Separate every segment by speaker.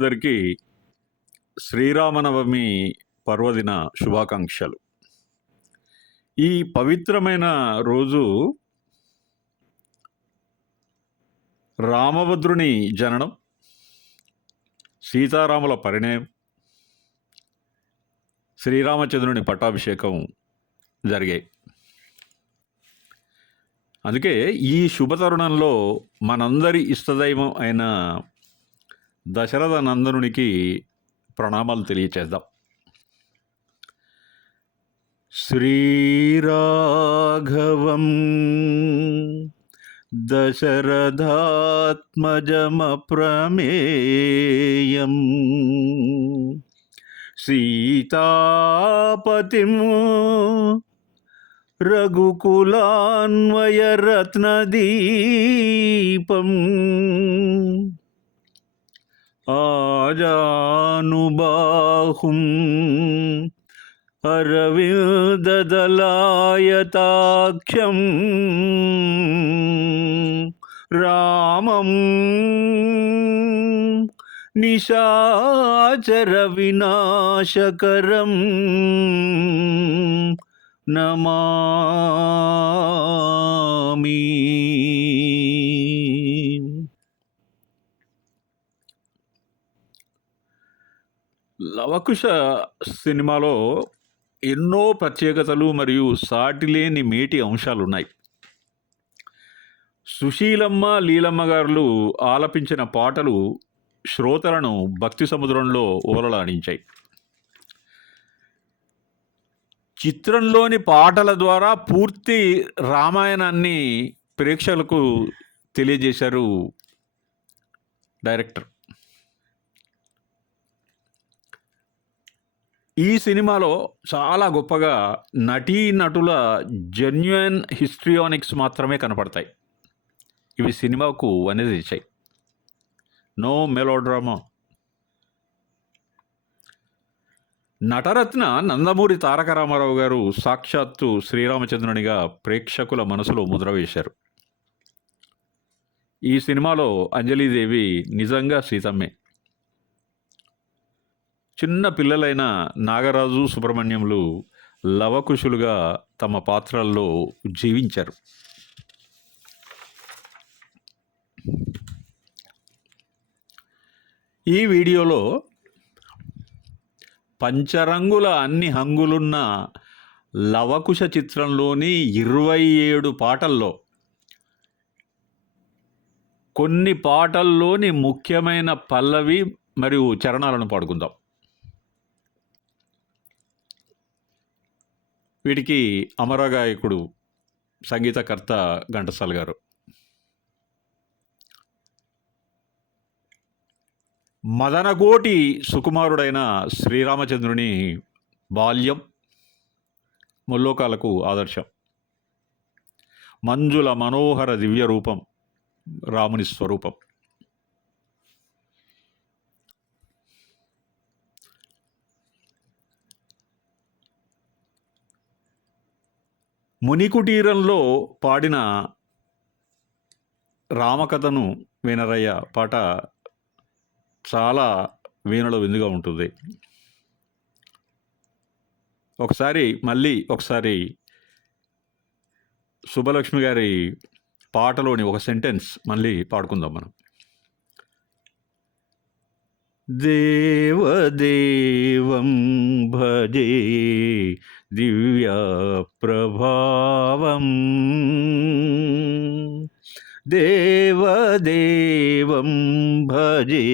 Speaker 1: అందరికీ శ్రీరామనవమి పర్వదిన శుభాకాంక్షలు ఈ పవిత్రమైన రోజు రామభద్రుని జననం సీతారాముల పరిణయం శ్రీరామచంద్రుని పట్టాభిషేకం జరిగాయి అందుకే ఈ శుభతరుణంలో మనందరి ఇష్టదైవం అయిన దశరథ నందనునికి ప్రణామాలు తెలియచేద్దాం
Speaker 2: శ్రీరాఘవం దశరథాత్మజమప్రమేయం సీతాపతిం రఘుకులాన్వయరత్నదీపం ఆజానుబాహుం అరవిందదలాయతాఖ్యం రామం నిశాచర వినాశకరం నమామి
Speaker 1: లవకుశ సినిమాలో ఎన్నో ప్రత్యేకతలు మరియు సాటిలేని మేటి అంశాలు ఉన్నాయి సుశీలమ్మ లీలమ్మ గారు ఆలపించిన పాటలు శ్రోతలను భక్తి సముద్రంలో ఓలలాడించాయి చిత్రంలోని పాటల ద్వారా పూర్తి రామాయణాన్ని ప్రేక్షకులకు తెలియజేశారు డైరెక్టర్ ఈ సినిమాలో చాలా గొప్పగా నటీ నటుల జెన్యున్ హిస్ట్రియానిక్స్ మాత్రమే కనపడతాయి ఇవి సినిమాకు అనేది ఇచ్చాయి నో మెలోడ్రామా నటరత్న నందమూరి తారక రామారావు గారు సాక్షాత్తు శ్రీరామచంద్రునిగా ప్రేక్షకుల మనసులో ముద్ర వేశారు ఈ సినిమాలో అంజలీదేవి నిజంగా సీతమ్మే చిన్న పిల్లలైన నాగరాజు సుబ్రహ్మణ్యములు లవకుశులుగా తమ పాత్రల్లో జీవించారు ఈ వీడియోలో పంచరంగుల అన్ని హంగులున్న లవకుశ చిత్రంలోని ఇరవై ఏడు పాటల్లో కొన్ని పాటల్లోని ముఖ్యమైన పల్లవి మరియు చరణాలను పాడుకుందాం వీటికి అమరగాయకుడు సంగీతకర్త ఘంటసాల గారు మదనగోటి సుకుమారుడైన శ్రీరామచంద్రుని బాల్యం ముల్లోకాలకు ఆదర్శం మంజుల మనోహర దివ్య రూపం రాముని స్వరూపం మునికుటీరంలో పాడిన రామకథను వినరయ్య పాట చాలా వీణలో విందుగా ఉంటుంది ఒకసారి మళ్ళీ ఒకసారి సుబ్బలక్ష్మి గారి పాటలోని ఒక సెంటెన్స్ మళ్ళీ పాడుకుందాం మనం
Speaker 2: దేవదేవం భజే दिव्याप्रभावम् देवदेवं भजे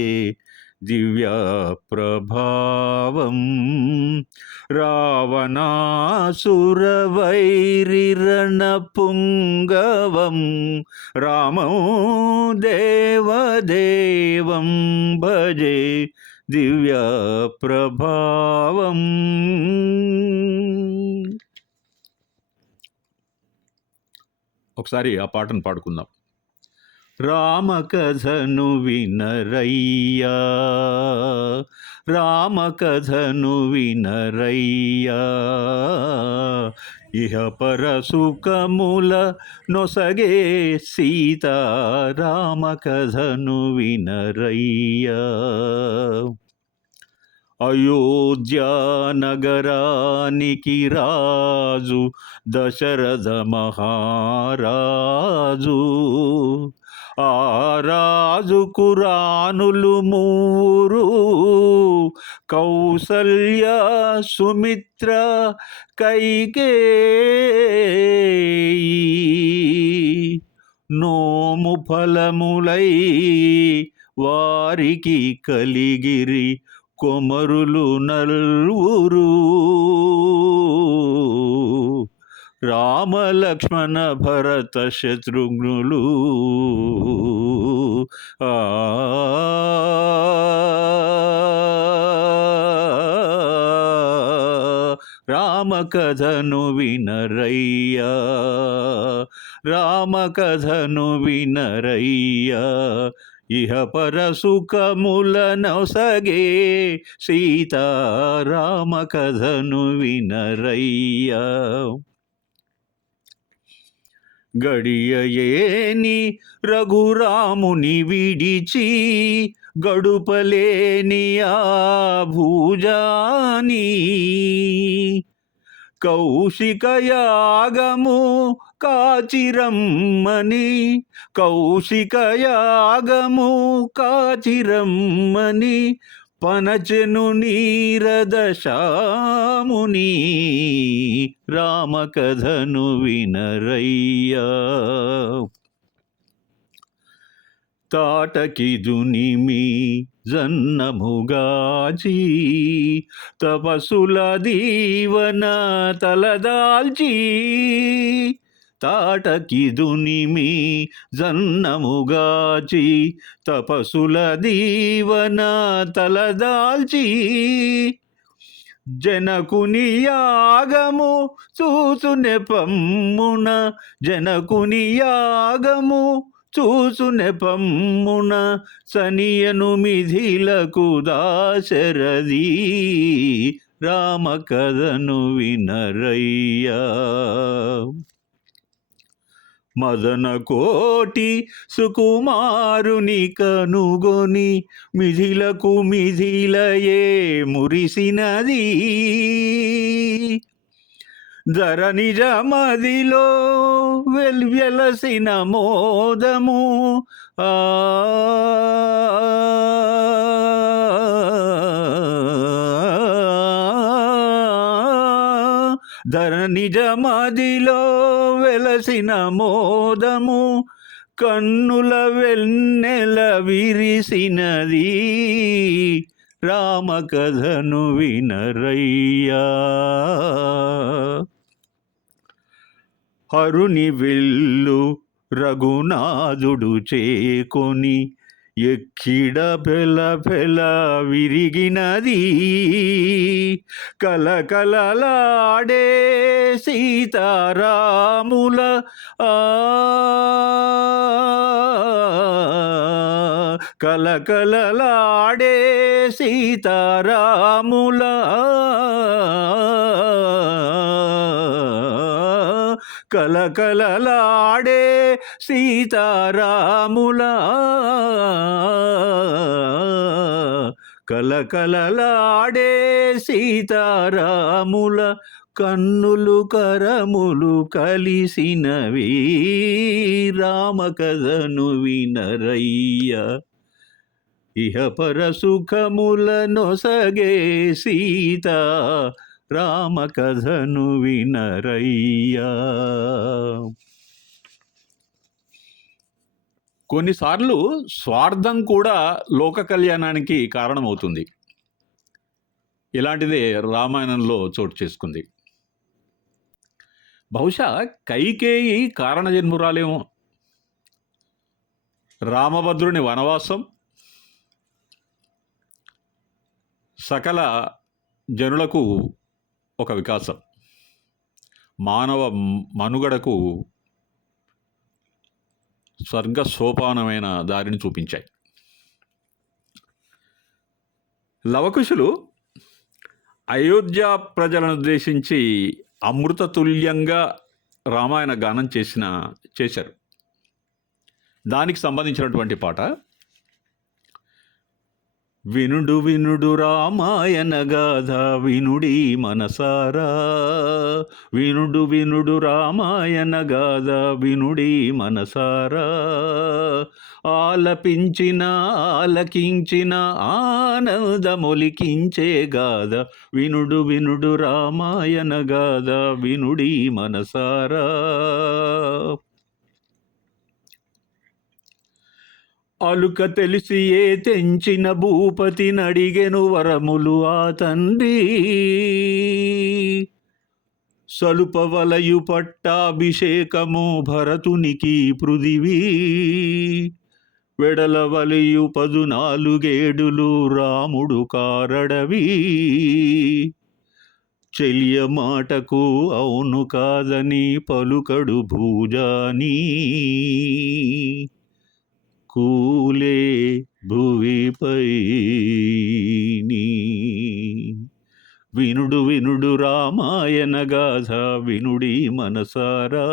Speaker 2: दिव्याप्रभावं रावणासुरवैरिरणपुङ्गवं रामो देवदेवं भजे దివ్య ప్రభావం
Speaker 1: ఒకసారి ఆ పాటను పాడుకుందాం
Speaker 2: రామకథను వినరయ్యా రామకథను వినరయ్యా ఇహ పరసుఖముల నొసగే సీతారామకథను వినరయ్యా అయోధ్యానగరానికి రాజు దశరథ మహారాజు ఆ రాజు రాణులు మూరు కౌసల్య సుమిత్ర కైకేయి నోము ఫలములై వారికి కలిగిరి కొమరులు నల్వురు రామలక్ష్మణ భరత శత్రుఘ్నులు ఆ రామకథను వినరయ్యా రామకథను వినరయ్యా ఇహ పరసుఖములనొసగే సీతారామ కథను వినరయ్యా గడియేని రఘురాముని విడిచి గడుపలేని ఆ భూజాని కౌశికయాగము కాచిరమ్మని కౌశికయాగము కాచిరమ్మని పనచెను నీరదశాముని రామకథను వినరయ్యా తాటకిదుని మీ జన్నముగాచి తపసుల దీవన తలదాల్చి తాటకిదునిమి జన్నముగాచి తపసుల దీవన తలదాల్చి జనకుని యాగము చూసునే పమ్మున జనకుని యాగము చూసునే పమ్మున సనియను మిధిలకు దాశరథీ రామకదను వినరయ్యా మదన కోటి సుకుమారుని కనుగొని మిథిలకు మిథిలయే మురిసినది ధర నిజమదిలో వెల్వెలసిన మోదము ఆ ధర నిజమదిలో వెలసిన మోదము కన్నుల వెన్నెల విరిసినది రామకథను వినరయ్యా హరుని విల్లు రఘునాథుడు చేకొని ఎక్కిడ పెల పెల విరిగినది కలకలలాడే సీతారాముల కలకలలాడే సీతారాముల కలకలలాడే సీతారాముల కలకలలాడే సీతారాముల కన్నులు కరములు కలిసినవి రామకథను వినరయ్య ఇహపర సుఖముల నొసగే సీత రామకథను వినరయ్యా
Speaker 1: కొన్నిసార్లు స్వార్థం కూడా లోక కళ్యాణానికి కారణమవుతుంది ఇలాంటిదే రామాయణంలో చోటు చేసుకుంది బహుశా కైకేయి కారణజన్మురాలేమో రామభద్రుని వనవాసం సకల జనులకు ఒక వికాసం మానవ మనుగడకు స్వర్గ సోపానమైన దారిని చూపించాయి లవకుశులు అయోధ్య ప్రజలను ఉద్దేశించి అమృతతుల్యంగా రామాయణ గానం చేసిన చేశారు దానికి సంబంధించినటువంటి పాట
Speaker 2: వినుడు వినుడు రామాయణ గాథ వినుడి మనసారా వినుడు వినుడు రామాయణ గాథ వినుడి మనసారా ఆలపించిన ఆలకించిన ఆనందమొలికించే గాథ వినుడు వినుడు రామాయణ గాథ వినుడి మనసారా అలుక తెలిసి ఏ తెంచిన భూపతి నడిగెను వరములు ఆ తండ్రి సలుపవలయు పట్టాభిషేకము భరతునికి పృథివీ పదు నాలుగేడులు రాముడు కారడవి చెలియ మాటకు అవును కాదని పలుకడు భూజానీ కూలే భువిపై వినుడు వినుడు రామాయణ గాథ వినుడి మనసారా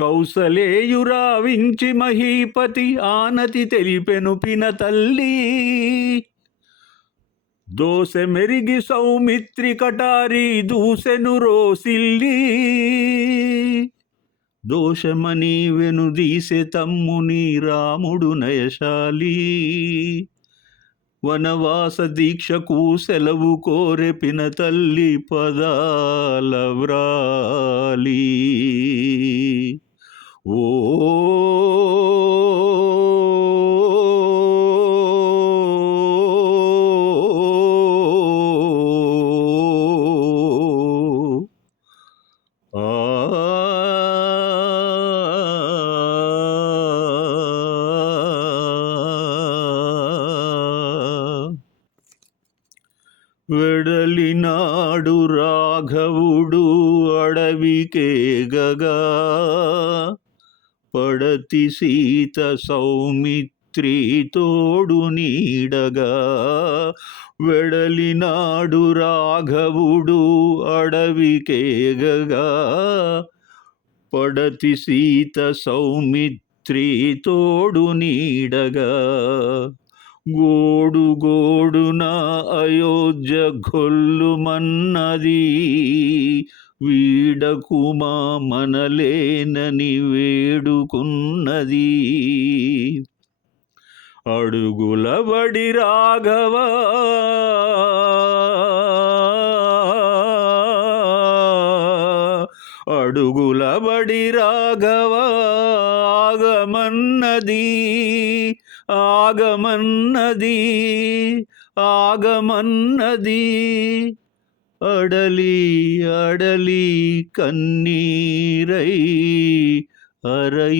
Speaker 2: కౌసలేయురా వించి మహీపతి ఆనతి తెలిపెను పిన తల్లి దోశ మెరిగి సౌమిత్రి కటారి దూసెను రోసిల్లి దోషమని వెనుదీసె తమ్ముని రాముడు నయశాలి వనవాస దీక్షకు సెలవు కోరెపిన తల్లి వ్రాలి ఓ గగా పడతి సీత సౌమిత్రి తోడు నీడగా వెడలినాడు రాఘవుడు గగా పడతి సీత సౌమిత్రి తోడు నీడగా గోడు గోడున అయోధ్య మన్నది వీడకుమా మనలేనని వేడుకున్నది రాఘవ అడుగుల బడి రాఘవ ఆగమన్నది ఆగమన్నది ఆగమన్నది అడలి అడలి కన్నీరై అరయుచున్నది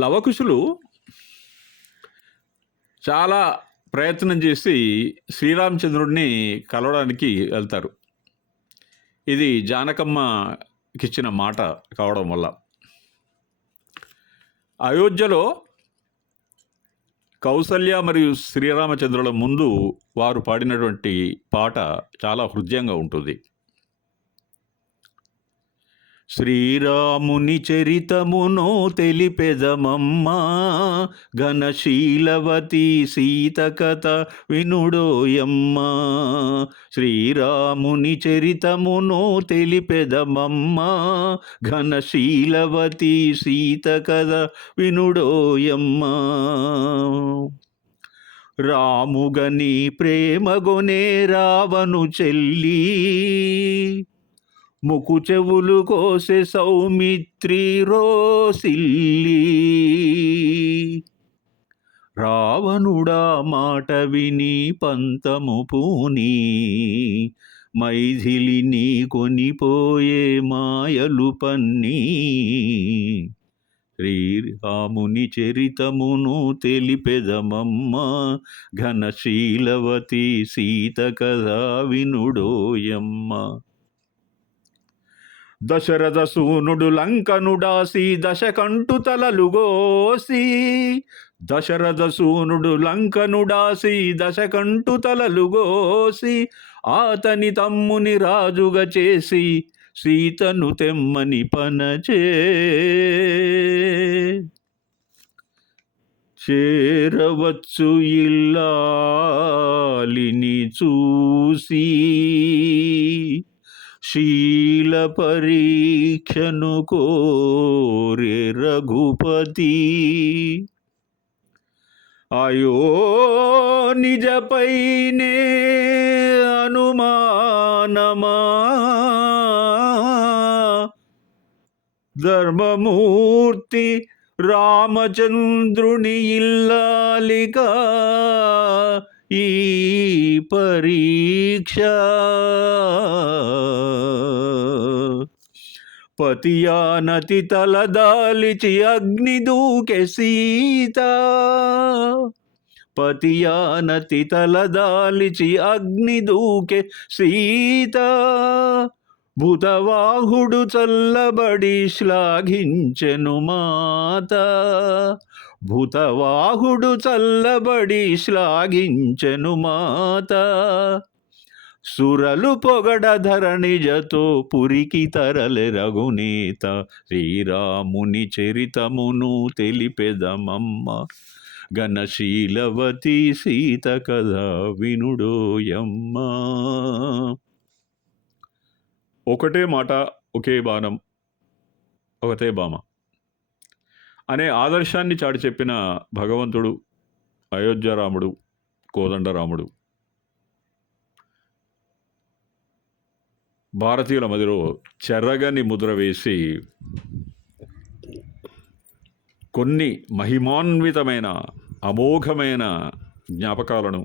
Speaker 1: లవకుశులు చాలా ప్రయత్నం చేసి శ్రీరామచంద్రుడిని కలవడానికి వెళ్తారు ఇది జానకమ్మ ఇచ్చిన మాట కావడం వల్ల అయోధ్యలో కౌసల్య మరియు శ్రీరామచంద్రుల ముందు వారు పాడినటువంటి పాట చాలా హృదయంగా ఉంటుంది
Speaker 2: శ్రీరాముని చరితమును తెలిపెదమమ్మా ఘనశీలవతి సీతకథ వినుడోయమ్మా శ్రీరాముని చరితమును తెలిపెదమమ్మా ఘనశీలవతి సీతకథ వినుడోయమ్మా రాముగని ప్రేమగొనే రావను చెల్లి ముకు చెవులు కోసే సౌమిత్రి రోసిల్లి రావణుడా మాట విని పంతము పూని మైథిలిని కొనిపోయే మాయలు పన్నీ శ్రీరాముని చరితమును తెలిపెదమమ్మ ఘనశీలవతి సీత కథా వినుడోయమ్మ దశరథ సూనుడు లంకనుడాసి దశకంటు తలలుగోసి దశరథ సూనుడు లంకనుడాసి దశకంటు తలలుగోసి ఆతని తమ్ముని రాజుగా చేసి సీతను తెమ్మని పనచే చేరవచ్చు ఇల్లాలిని చూసి శీల పరీక్షను కోరే రఘుపతి అయో నిజపైనే అనుమానమా ధర్మమూర్తి రామచంద్రుని ఇల్లాలిగా परीक्षा पतिया नति तल दालिचि अग्निदूके सीता पतिया नति तल दालिचि अग्निदूके सीता బుధవాహుడు చల్లబడి శ్లాఘించెను మాత భూతవాహుడు చల్లబడి శ్లాఘించెను మాత సురలు పొగడ ధరణిజతో పురికి తరలి రఘునీత శ్రీరాముని చరితమును తెలిపెదమమ్మ ఘనశీలవతి సీత కథ వినుడోయమ్మ
Speaker 1: ఒకటే మాట ఒకే బాణం ఒకటే బామ అనే ఆదర్శాన్ని చాటి చెప్పిన భగవంతుడు అయోధ్యరాముడు కోదండరాముడు భారతీయుల మధ్యలో చెరగని ముద్ర వేసి కొన్ని మహిమాన్వితమైన అమోఘమైన జ్ఞాపకాలను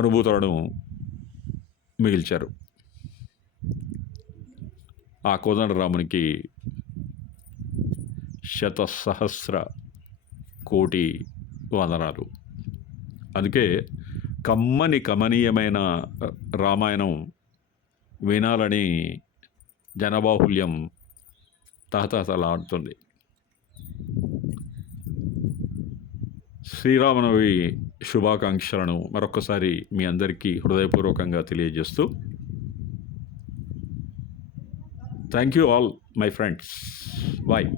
Speaker 1: అనుభూతులను మిగిల్చారు ఆ కోదండరామునికి శత సహస్ర కోటి వందనాలు అందుకే కమ్మని కమనీయమైన రామాయణం వినాలని జనబాహుల్యం తహతహతలాడుతుంది శ్రీరామనవి శుభాకాంక్షలను మరొకసారి మీ అందరికీ హృదయపూర్వకంగా తెలియజేస్తూ thank you all my friends bye